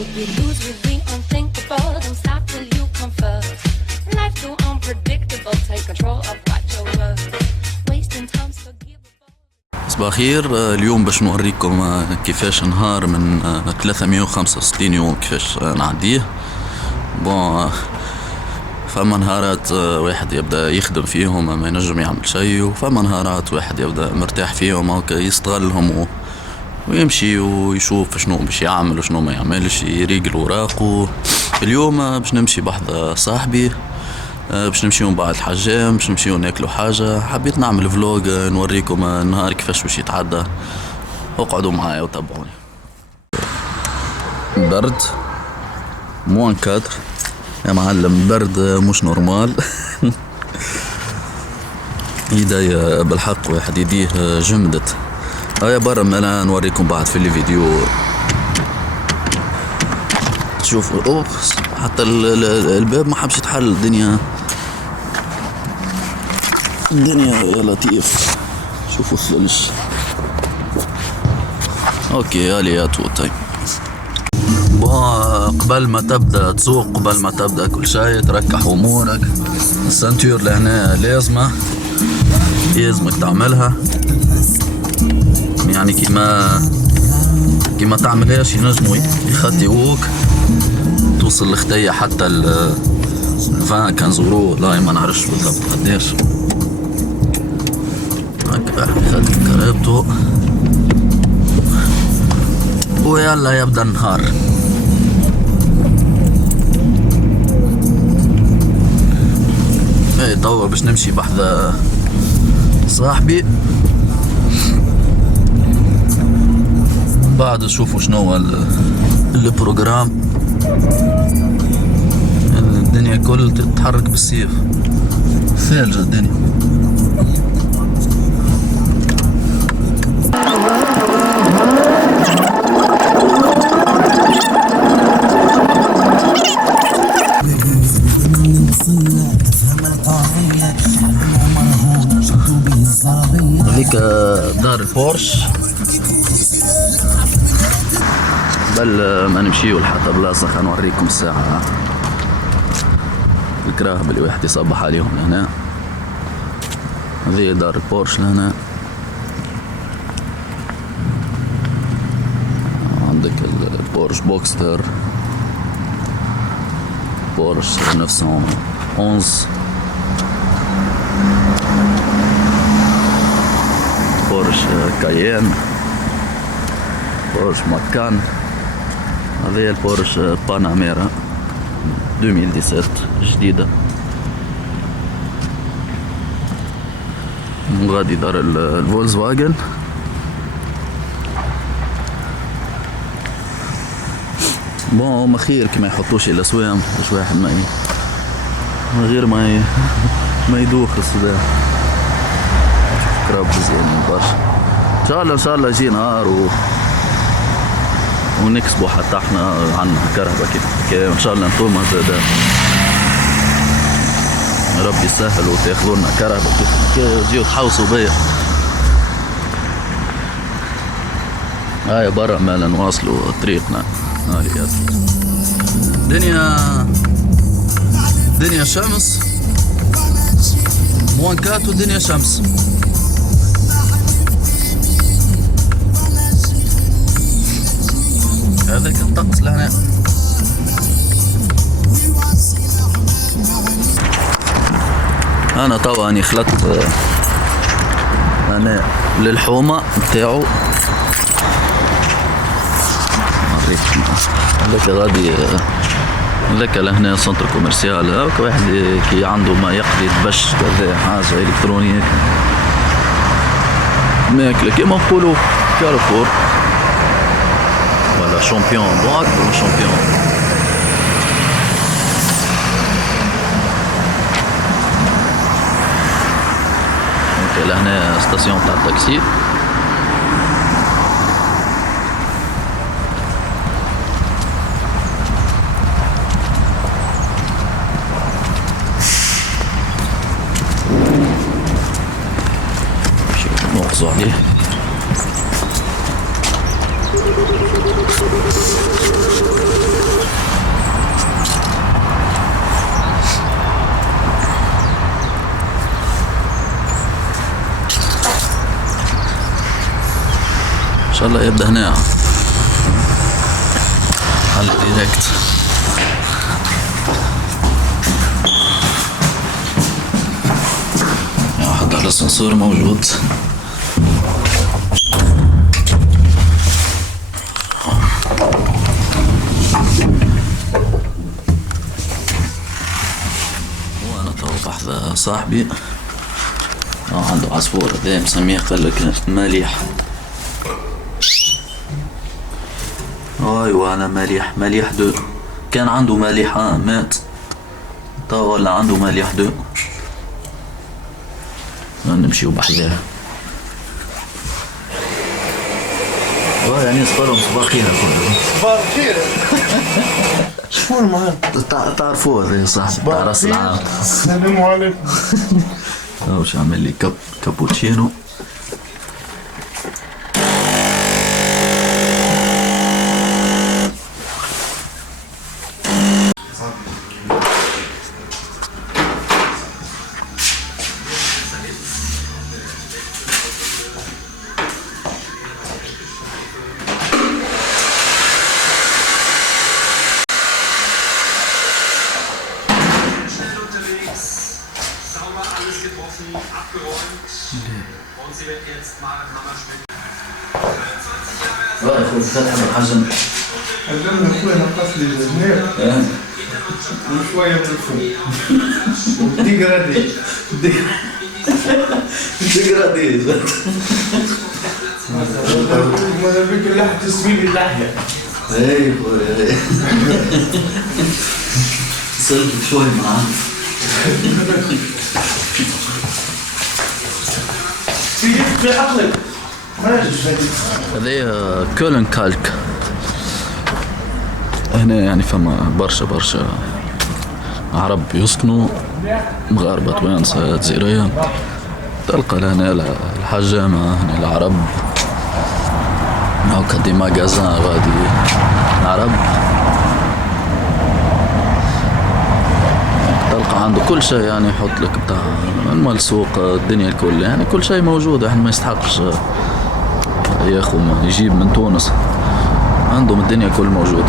You lose with the unthinkable. Don't stop till you come first. Life too unpredictable. Take control of what you're worth. Wasting time's forgivable. صباح الخير. اليوم باش نوريكم كيفاش نهار من 365 يوم كيفاش نعديه. بون فما نهارات واحد يبدا يخدم فيهم ما ينجم يعمل شيء، وفما نهارات واحد يبدا مرتاح فيهم هكا يستغلهم ويمشي ويشوف شنو باش يعمل وشنو ما يعملش، يريقل وراقه. اليوم باش نمشي بحذا صاحبي، باش نمشيو بعد الحجام، باش نمشيو ناكلو حاجه. حبيت نعمل فلوق نوريكم النهار كيفاش باش يتعدى. اقعدوا معايا وتابعوني. برد موان 4 يا معلم، برد مش نورمال. يديا بالحق واحد يديه جمدت. هيا برا ما نوريكم بعد في الفيديو. شوفوا اوبس حتى الباب ما حبش يتحل. الدنيا يا لطيف. شوفوا الثلج. اوكي هالي يا توتي. قبل ما تبدا تسوق، قبل ما تبدا كل شيء تركح امورك. السنتور لهنا لازمك تعملها، يعني كيما تعملهاش ينجموا يخدعوك توصل لختية حتى 20 يورو. لا ما نعرفش بالضبط قداش. هكا يخدم كرابته ويلا يبدا النهار. اي توا باش نمشي بحذا صاحبي، بعد نشوفوا شنو هو البروجرام. الدنيا كل تتحرك بالسيف، ثلج الدنيا. هذيك دار البورش. قبل ما نمشيو لحتى بلاصة خلينا نوريكم الساعة. الكراهب اللي واحد يصبح عليهم هنا. هذه دار البورش لهنا. عندك البورش بوكستر، بورش 911، بورش كايين، بورش ماكان. هذه البورش باناميرا 2017 جديدة. غادي دار الفولكس واجن. بون خير كي ما يحطوش الاسوام باش واحد من غير ما يدوخ الصداع. كراب زين برشا. ان شاء الله يجي نهار ونكسبوا حتى احنا عنا كرهبة كيف ان شاء الله. انتوما زادا ربي يسهل وتاخذوا لنا كرهبة كيف تجيو تحوصوا بيا. هاي برا مالا نواصلوا طريقنا. هاي دنيا شمس موانكات ودنيا شمس. هذاك الطقس لهنا. انا طبعا خلطت انا للحومة بتاعه. هذاك غادي هذاك لهنا سنتر كوميرسيال. هاك واحد كي عنده ما يقضي تبش كذا حاجة إلكترونية ماكلة كيما نقولوا كارفور ولا شامبيون. بون أكبر من شامبيون. لهنا ستاسيون تاع التاكسي. نغزو عليه. شاء الله يبدا هنا على ديريكت. حتى الاسانسور موجود. وانا تو بحذا صاحبي عنده عصفور هذا مسميه قالك مليح. ايوه انا مليح دو. كان عنده مليح مات تو ولا عنده مليح دو. نمشيو بحذاه. يعني صبرهم صباح خير. صباح الخير. شكون معاك؟ تعرفوه هذا صاحبي تاع راس العام. السلام عليكم. واش عمل لي كابوتشينو. Und sie wird jetzt Maren Hammerschmidt. يا اخوي فتح الحجم. عجبني اخويا نقص لي الجنيه وشويه بالفل. ديغرادي. ماذا بك اللحية تسمي لي اللحية. اي خويا سلك شوي معاه. في عقلك. هذه كولن كالك. هنا يعني فما برشا عرب يسكنوا، مغاربة توانسة جزائرية. تلقى هنا الحجامة هنا العرب هاكا دي ماغازان غادي العرب. تلقى عنده كل شيء يعني يحط لك بتاع المال سوق الدنيا الكل يعني كل شيء موجود. احنا ما يستحقش ياخو يجيب من تونس، عندهم الدنيا كل موجود.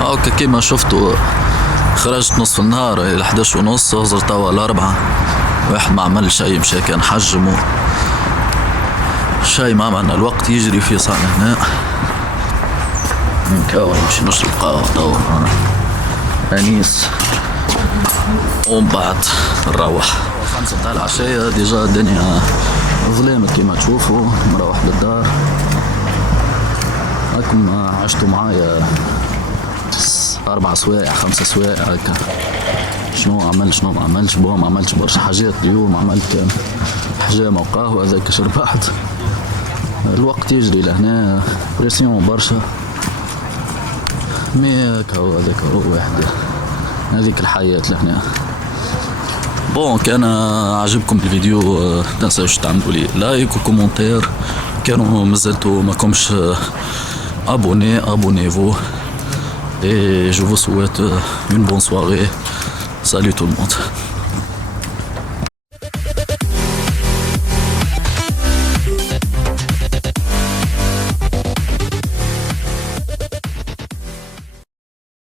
هاكا كيما شفتوا خرجت نصف النهار الى 11:30 وصلت توا ل4. واحد ما عمل شيء، مشى كان حجمو شيء ما عملنا. الوقت يجري في صالنا هنا. نكاو نمشي نشرب قهوة توا انيس ومن بعد نروح 5 تاع العشية. ديجا الدنيا ظلامت كيما تشوفوا. نروح للدار. هاكم عشتوا معايا 4 سوايع 5 سوايع هكا. شنو عمل شنو ما عملش. ما عملتش برشا حاجات اليوم. عملت حجامة وقهوة هذاك شربحت. الوقت يجري لهنا بريسيون برشا. مي هذاك هو واحد هذيك الحياة لهنا. بون كان عجبكم الفيديو تنساوش تعملوا لي لايك وكومنتير. كانوا مازلتوا ماكمش abonnez-vous et je vous souhaite une bonne soirée. Salut tout le monde.